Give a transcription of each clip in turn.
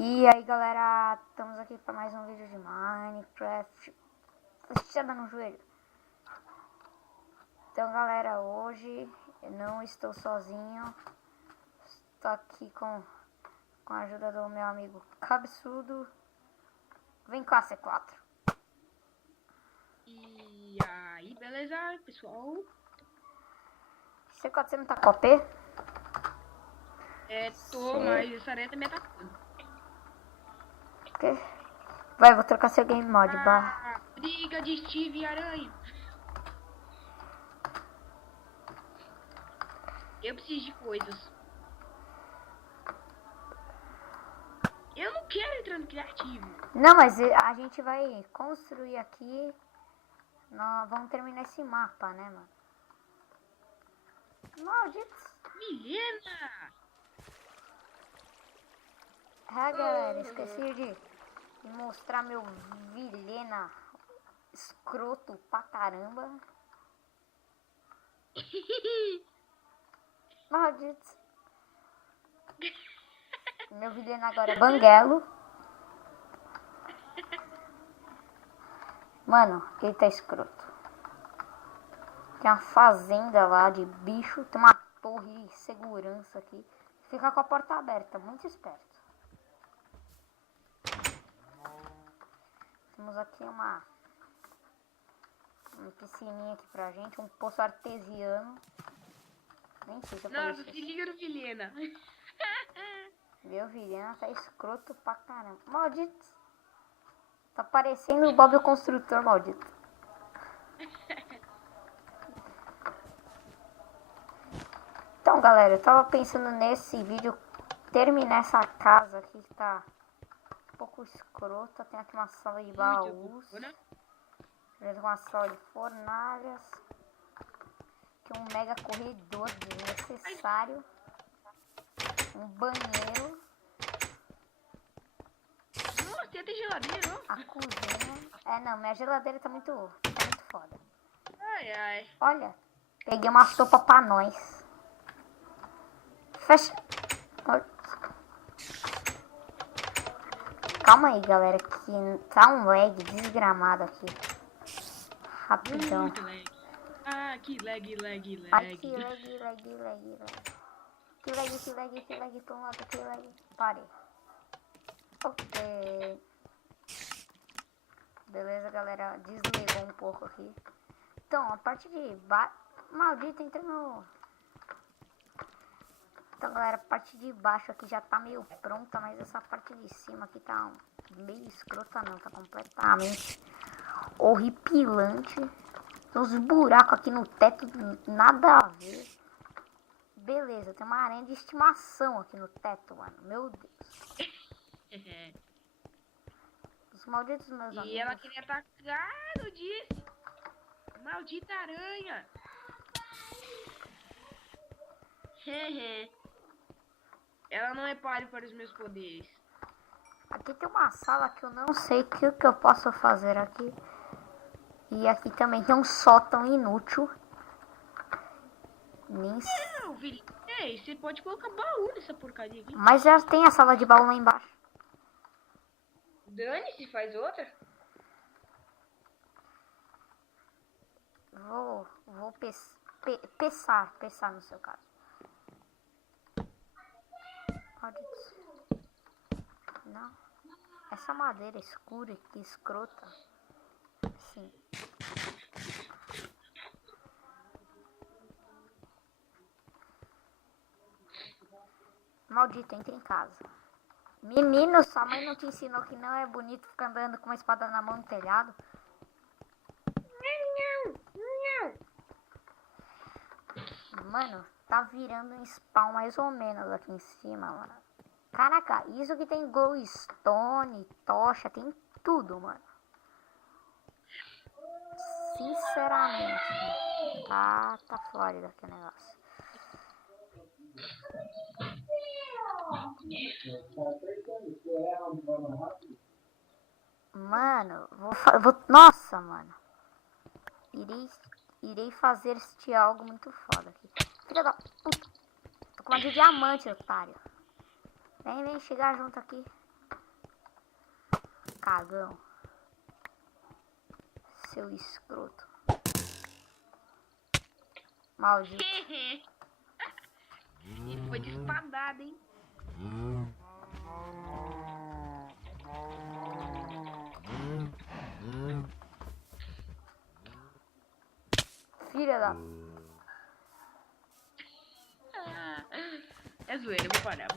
E aí galera, estamos aqui para mais um vídeo de Minecraft. Deixa no joelho. Então galera, hoje eu não estou sozinho. Estou aqui com a ajuda do meu amigo Cabeçudo. Vem cá, C4. E aí, beleza, pessoal? C4, você não tá com OP? Mas essa aranha tá me atacando. Vai, vou trocar seu game mod, barra. Briga de Steve e aranha. Eu preciso de coisas. Eu não quero entrar no criativo. Não, mas a gente vai construir aqui. Nós vamos terminar esse mapa, né, mano? Malditos. Milena! Galera, esqueci de mostrar meu vilena escroto pra caramba. Malditos. Meu vilena agora é banguelo. Mano, ele tá escroto. Tem uma fazenda lá de bicho. Tem uma torre de segurança aqui. Fica com a porta aberta, muito esperto. Temos aqui uma piscininha aqui pra gente, um poço artesiano. Nem sei se eu falei Nossa, isso. se liga no Vilena. Meu vilão tá escroto pra caramba. Maldito. Tá parecendo o Bob o Construtor, maldito. Então, galera, eu tava pensando nesse vídeo terminar essa casa aqui que tá um pouco escrota. Tem aqui uma sala de baús. Tem uma sala de fornalhas. Aqui um mega corredor desnecessário. Um banheiro. Nossa, tem geladeira, ó. A cozinha. Não, minha geladeira tá muito foda. Ai, ai. Olha, peguei uma sopa pra nós. Fecha. Calma aí, galera, que tá um lag desgramado aqui. Rapidão. Muito lag. Ah, que lag. Ai, que lag. Que lag, toma, que lag. Parei. Ok. Beleza, galera, desligou um pouco aqui. Então, a parte de baixo... Maldito, entra no... Então, galera, a parte de baixo aqui já tá meio pronta, mas essa parte de cima aqui tá meio escrota não, tá completamente horripilante. Tem uns buracos aqui no teto, nada a ver. Beleza, tem uma aranha de estimação aqui no teto, mano, meu Deus. Os malditos meus amigos. E ela queria atacar, eu disse. Maldita aranha. Ela não é páreo para os meus poderes. Aqui tem uma sala que eu não sei o que eu posso fazer aqui. E aqui também tem um sótão inútil. Nem... Não, filho. Ei, você pode colocar baú nessa porcaria aqui. Mas já tem a sala de baú lá embaixo. Dane-se, faz outra. Vou pensar no seu caso. Não. Essa madeira escura aqui, escrota. Sim. Maldito, entra em casa. Menino, sua mãe não te ensinou que não é bonito ficar andando com uma espada na mão no telhado? Mano, tá virando um spawn mais ou menos aqui em cima, mano. Caraca, isso que tem glowstone, tocha, tem tudo, mano. Sinceramente, tá Flórida aqui o negócio. Mano, nossa, mano. Irei fazer este algo muito foda aqui. Filha da puta. Tô com uma de diamante, otário. Vem chegar junto aqui. cagão. Seu escroto. Maldito. E foi de espadada, hein? Filha da... É zoeira, eu vou parar.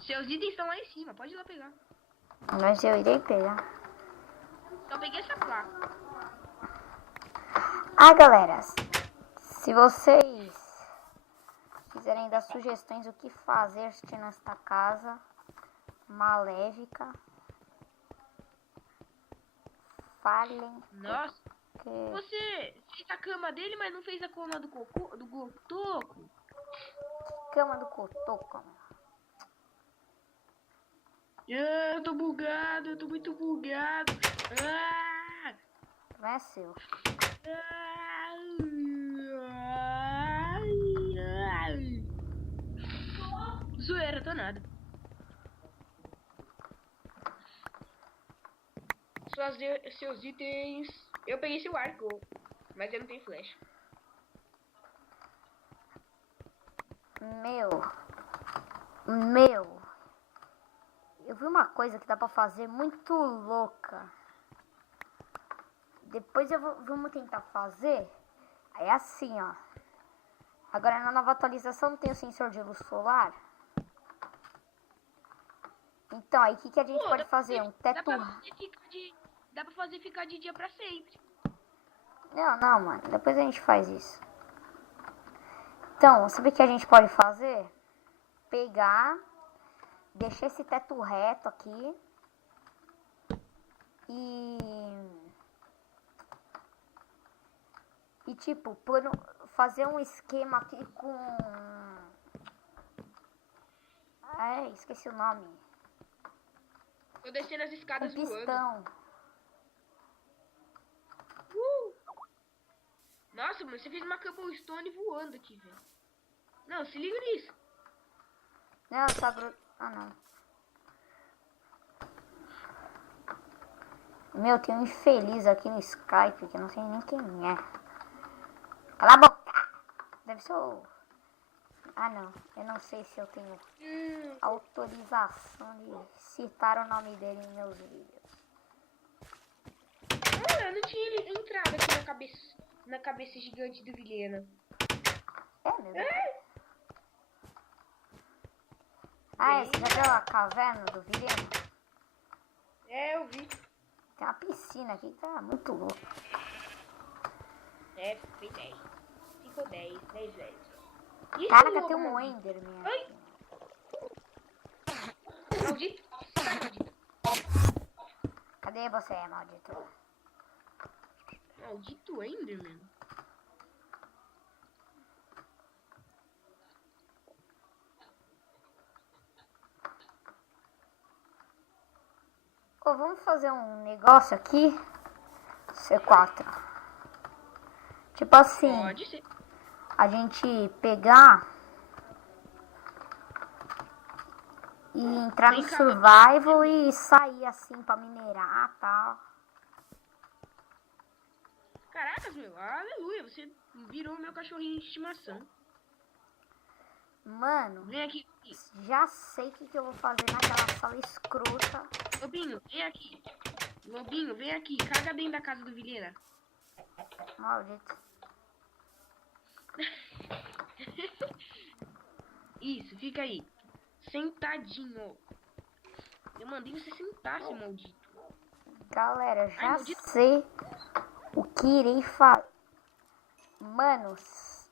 Seus itens estão lá em cima, pode ir lá pegar. Mas eu irei pegar. Só peguei essa placa. Ah, galera, se vocês quiserem dar sugestões do que fazer nesta casa maléfica, falem. Nossa, Que... você fez a cama dele, mas não fez a cama do cocô, do Gotoco? Cama do cotoco, meu. Eu tô bugado, eu tô muito bugado. Não é seu. Zoeira, tô nada. Seus itens. Eu peguei seu arco, mas eu não tenho flecha. Meu. Eu vi uma coisa que dá pra fazer muito louca. Depois vamos tentar fazer. Aí assim, ó. Agora na nova atualização não tem o sensor de luz solar. Então aí o que a gente pode fazer? Um teto... Dá pra fazer ficar de dia pra sempre. Não, mano. Depois a gente faz isso. Então, sabe o que a gente pode fazer? Pegar... Deixar esse teto reto aqui. E tipo, fazer um esquema aqui com... esqueci o nome. Tô descendo as escadas com pistão. voando. Nossa, mano, você fez uma cobblestone voando aqui, velho. Não, se liga nisso. Não, tá... Ah, não. Meu, tem um infeliz aqui no Skype que eu não sei nem quem é. Cala a boca! Deve ser o... Ah, não. Eu não sei se eu tenho autorização de citar o nome dele em meus vídeos. Eu não tinha entrado aqui na cabeça gigante do Vilhena. É, meu Deus. Ah, você já viu a caverna do Vilhena? É, eu vi. Tem uma piscina aqui que tá muito louco. É, foi 10. Ficou 10 vezes. Caraca, tem um Enderman. Ai! Maldito! Sai, maldito! Cadê você, maldito? Maldito Enderman? Ô, vamos fazer um negócio aqui. C4. Tipo assim. Pode ser. A gente pegar e entrar no survival e sair assim pra minerar e tal. Caracas, meu, aleluia, você virou meu cachorrinho de estimação. Mano, Vem aqui. já sei o que eu vou fazer naquela sala escrota. Lobinho, vem aqui. Lobinho, vem aqui, caga dentro da casa do Vilhena. Maldito. Isso, fica aí. Sentadinho. Eu mandei você sentar, seu maldito. Galera, já maldito. sei o que irei fazer. Mano,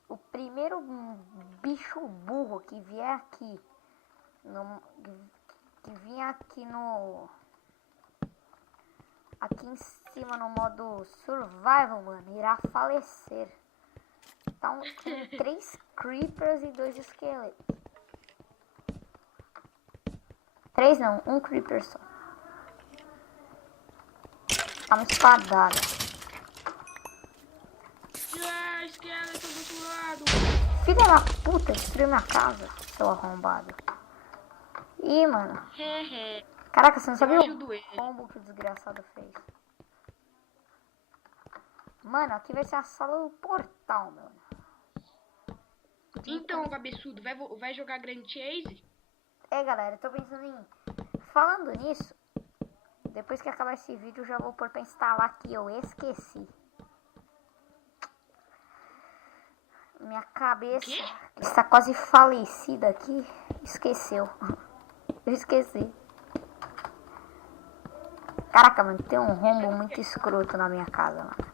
o primeiro bicho burro que vier aqui. Que vinha aqui no... Aqui em cima no modo survival, mano, irá falecer. Então, tem 3 creepers e 2 esqueletos. 3 não, 1 creeper só. Tá uma espadada. Ah, esqueleto do outro lado. Filha da puta, destruiu minha casa, seu arrombado. Ih, mano. Hehe. Caraca, você não sabia o ajudo ele. combo que o desgraçado fez. Mano, aqui vai ser a sala do portal, mano. Então, cabeçudo, vai jogar Grand Chase? É, galera, eu tô pensando em... Falando nisso, depois que acabar esse vídeo, eu já vou pôr pra instalar que eu esqueci. Minha cabeça está quase falecida aqui. Esqueceu. Eu esqueci. Caraca, mano, tem um rombo muito escroto na minha casa, mano.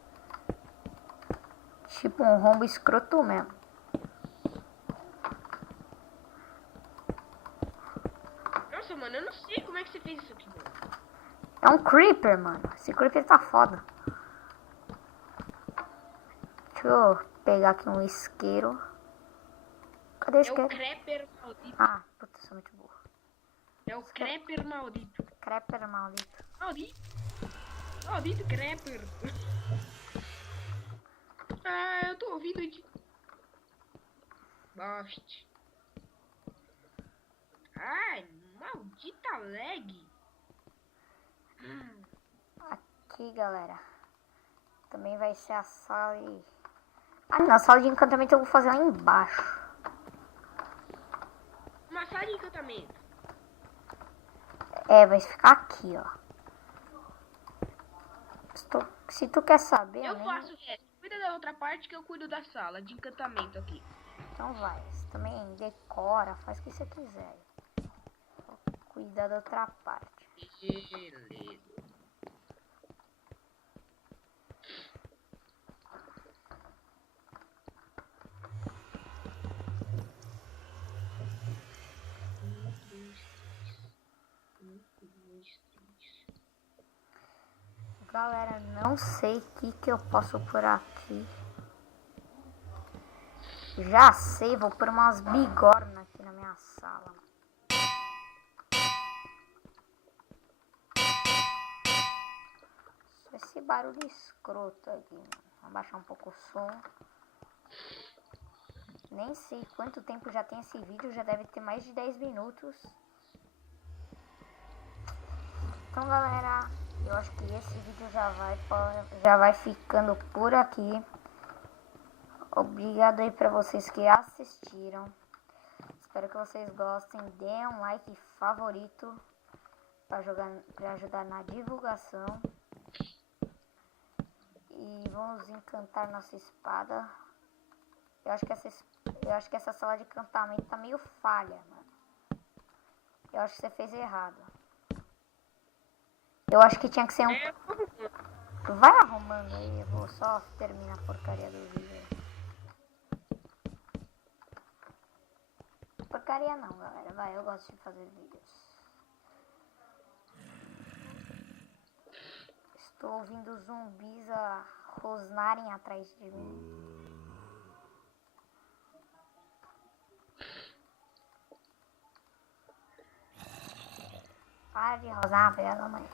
Tipo um rombo escroto mesmo. Nossa, mano, eu não sei como é que você fez isso aqui, mano. É um creeper, mano. Esse creeper tá foda. Deixa eu pegar aqui um isqueiro. Cadê o É o isqueiro? Creeper maldito. Ah, puta, sou muito burro. É o Creeper maldito. Creeper maldito. Maldito. Maldito Creeper. Ah, eu tô ouvindo de... Boste. Ai, maldita lag. Aqui, galera. Também vai ser a sala de... Ah, na sala de encantamento eu vou fazer lá embaixo. Uma sala de encantamento. É, vai ficar aqui, ó. Se tu quer saber... Eu nem- faço o resto. Cuida da outra parte que eu cuido da sala de encantamento aqui. Então vai. Você também decora, faz o que você quiser. Vou cuidar da outra parte. Beleza. Galera, não sei o que eu posso por aqui. Já sei, vou pôr umas bigornas aqui na minha sala. Só esse barulho escroto aqui, mano. Vou abaixar um pouco o som. Nem sei quanto tempo já tem esse vídeo, já deve ter mais de 10 minutos. Então, galera, eu acho que esse vídeo já vai ficando por aqui. Obrigado aí pra vocês que assistiram. Espero que vocês gostem. Dê um like favorito para ajudar na divulgação. E vamos encantar nossa espada. Eu acho que essa sala de encantamento tá meio falha, mano. Eu acho que você fez errado. Eu acho que tinha que ser um... Vai arrumando aí, eu vou só terminar a porcaria do vídeo. Porcaria não, galera. Vai, eu gosto de fazer vídeos. Estou ouvindo zumbis rosnarem atrás de mim. Para de rosnar, filha da mãe.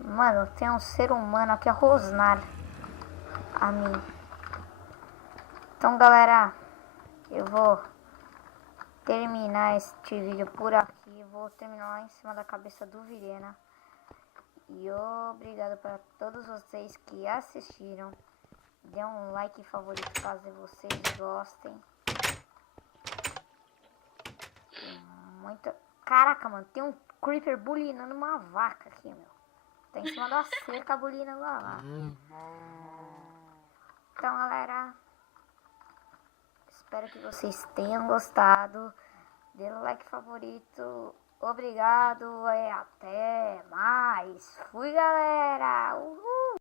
Mano, tem um ser humano aqui a rosnar a mim. Então, galera, eu vou terminar este vídeo por aqui. Vou terminar lá em cima da cabeça do Virena. E obrigado para todos vocês que assistiram. Dê um like favorito caso vocês gostem. Muito... Caraca, mano, tem um creeper bulinando uma vaca aqui, meu. Tá em cima da cerca bulinando uma vaca. Então, galera, espero que vocês tenham gostado. Dê um like favorito. Obrigado e até mais. Fui, galera. Uhul.